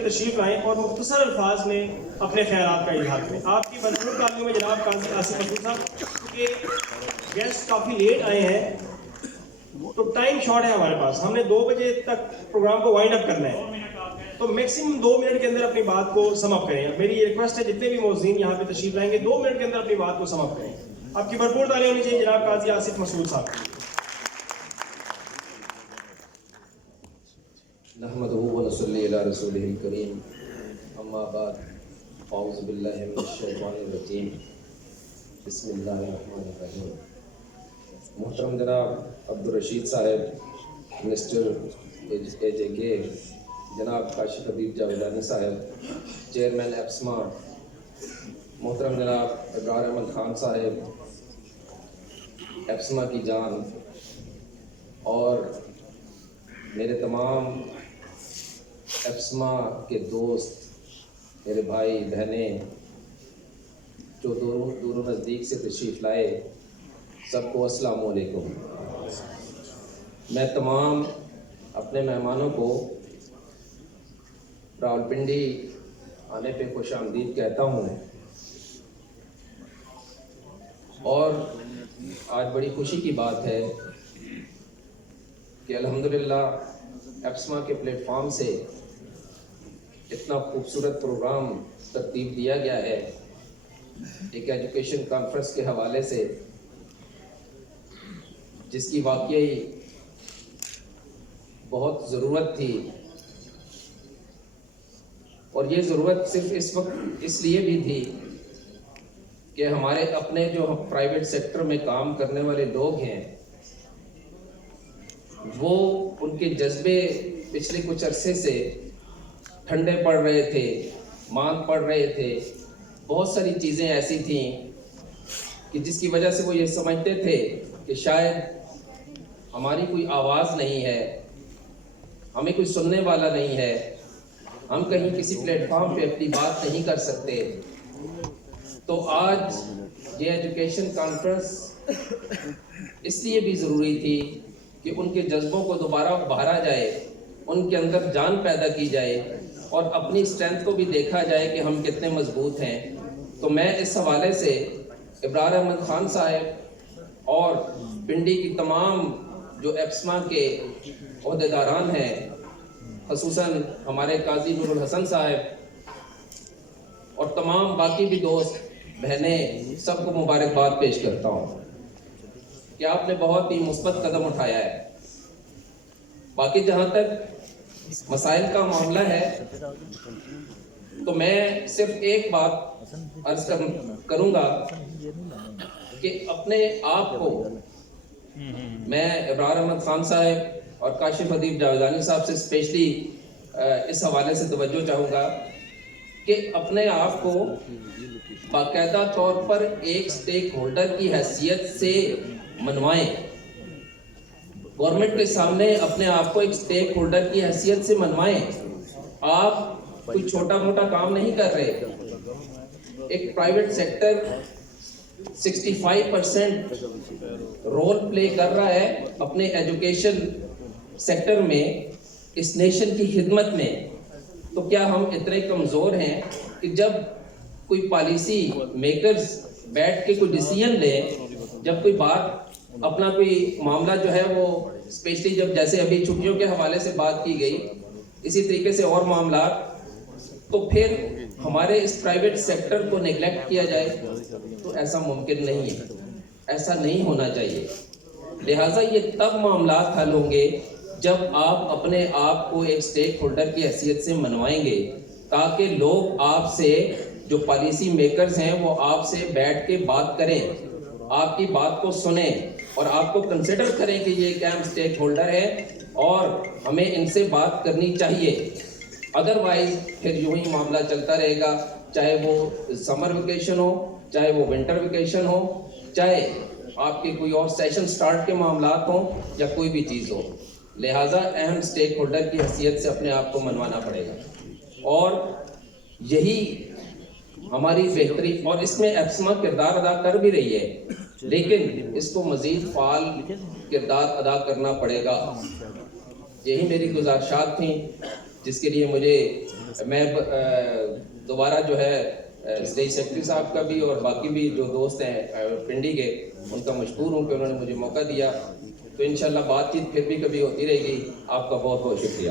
میں تشریف لائیں اور مختصر الفاظ میں اپنے خیالات کا اظہار کریں. آپ کی بھرپور تعلیموں میں جناب قاضی آصف مسعود صاحب کے گیسٹ کافی لیٹ آئے ہیں تو ٹائم شارٹ ہے ہمارے پاس. ہم نے 2 بجے تک پروگرام کو وائنڈ اپ کرنا ہے, تو میکسیمم 2 منٹ کے اندر اپنی بات کو سم اپ کریں. میری یہ ریکویسٹ ہے جتنے بھی موذین یہاں پہ تشریف لائیں گے 2 منٹ کے اندر اپنی بات کو سم اپ کریں. آپ کی بھرپور تعلیم ہونی چاہیے جناب قاضی آصف مسعود صاحب. نحمده ونصلی علی رسولہ الکریم اما بعد اعوذ باللہ من الشیطان الرجیم بسم اللہ الرحمن الرحیم. محترم جناب عبدالرشید صاحب, منسٹر اے جے کے, جناب کاشف حبیب جاویدانی صاحب, چیئرمین ایپسما, محترم جناب ابرار احمد خان صاحب, ایپسما کی جان, اور میرے تمام ایپسما کے دوست, میرے بھائی بہنیں جو دور و نزدیک سے تشریف لائے, سب کو السلام علیکم. میں تمام اپنے مہمانوں کو راولپنڈی آنے پہ خوش آمدید کہتا ہوں. اور آج بڑی خوشی کی بات ہے کہ الحمدللہ ایپسما کے پلیٹ فارم سے اتنا خوبصورت پروگرام ترتیب دیا گیا ہے, ایک ایجوکیشن کانفرنس کے حوالے سے, جس کی واقعی بہت ضرورت تھی. اور یہ ضرورت صرف اس وقت اس لیے بھی تھی کہ ہمارے اپنے جو پرائیویٹ سیکٹر میں کام کرنے والے لوگ ہیں, وہ ان کے جذبے پچھلے کچھ عرصے سے ٹھنڈے پڑ رہے تھے, ماند پڑ رہے تھے. بہت ساری چیزیں ایسی تھیں کہ جس کی وجہ سے وہ یہ سمجھتے تھے کہ شاید ہماری کوئی آواز نہیں ہے, ہمیں کوئی سننے والا نہیں ہے, ہم کہیں کسی پلیٹ فارم پہ اپنی بات نہیں کر سکتے. تو آج یہ ایجوکیشن کانفرنس اس لیے بھی ضروری تھی کہ ان کے جذبوں کو دوبارہ ابھارا جائے, ان کے اندر جان پیدا کی جائے, اور اپنی اسٹرینتھ کو بھی دیکھا جائے کہ ہم کتنے مضبوط ہیں. تو میں اس حوالے سے ابرار احمد خان صاحب اور پنڈی کی تمام جو ایپسما کے عہدیداران ہیں, خصوصاً ہمارے قاضی نور الحسن صاحب اور تمام باقی بھی دوست بہنیں, سب کو مبارکباد پیش کرتا ہوں کہ آپ نے بہت ہی مثبت قدم اٹھایا ہے. باقی جہاں تک مسائل کا معاملہ ہے تو میں صرف ایک بات عرض کروں گا کہ اپنے آپ کو میں ابرار احمد خان صاحب اور کاشف حبیب جاویدانی صاحب سے اسپیشلی اس حوالے سے توجہ چاہوں گا کہ اپنے آپ کو باقاعدہ طور پر ایک سٹیک ہولڈر کی حیثیت سے منوائیں. گورنمنٹ کے سامنے اپنے آپ کو ایک سٹیک ہولڈر کی حیثیت سے منوائیں. آپ کوئی چھوٹا موٹا کام نہیں کر رہے. ایک پرائیویٹ سیکٹر 65% رول پلے کر رہا ہے اپنے ایجوکیشن سیکٹر میں, اس نیشن کی خدمت میں. تو کیا ہم اتنے کمزور ہیں کہ جب کوئی پالیسی میکرز بیٹھ کے کوئی ڈیسیژن لیں, جب کوئی بات اپنا کوئی معاملہ جو ہے وہ اسپیشلی جب جیسے ابھی چھٹیوں کے حوالے سے بات کی گئی, اسی طریقے سے اور معاملات, تو پھر ہمارے اس پرائیویٹ سیکٹر کو نیگلیکٹ کیا جائے تو ایسا ممکن نہیں ہے, ایسا نہیں ہونا چاہیے. لہٰذا یہ تب معاملات حل ہوں گے جب آپ اپنے آپ کو ایک سٹیک ہولڈر کی حیثیت سے منوائیں گے, تاکہ لوگ آپ سے, جو پالیسی میکرز ہیں وہ آپ سے بیٹھ کے بات کریں, آپ کی بات کو سنیں اور آپ کو کنسیڈر کریں کہ یہ ایک اہم سٹیک ہولڈر ہے اور ہمیں ان سے بات کرنی چاہیے. ادروائز پھر یوں ہی معاملہ چلتا رہے گا, چاہے وہ سمر ویکیشن ہو, چاہے وہ ونٹر ویکیشن ہو, چاہے آپ کے کوئی اور سیشن سٹارٹ کے معاملات ہوں یا کوئی بھی چیز ہو. لہٰذا اہم سٹیک ہولڈر کی حیثیت سے اپنے آپ کو منوانا پڑے گا, اور یہی ہماری بہتری. اور اس میں ایپسما کردار ادا کر بھی رہی ہے, لیکن اس کو مزید فعال کردار ادا کرنا پڑے گا. یہی میری گزارشات تھیں جس کے لیے مجھے میں دوبارہ جو ہے اسٹیج سیکرٹری صاحب کا بھی اور باقی بھی جو دوست ہیں پنڈی کے ان کا مشکور ہوں کہ انہوں نے مجھے موقع دیا. تو انشاءاللہ بات چیت پھر بھی کبھی ہوتی رہے گی. آپ کا بہت بہت شکریہ.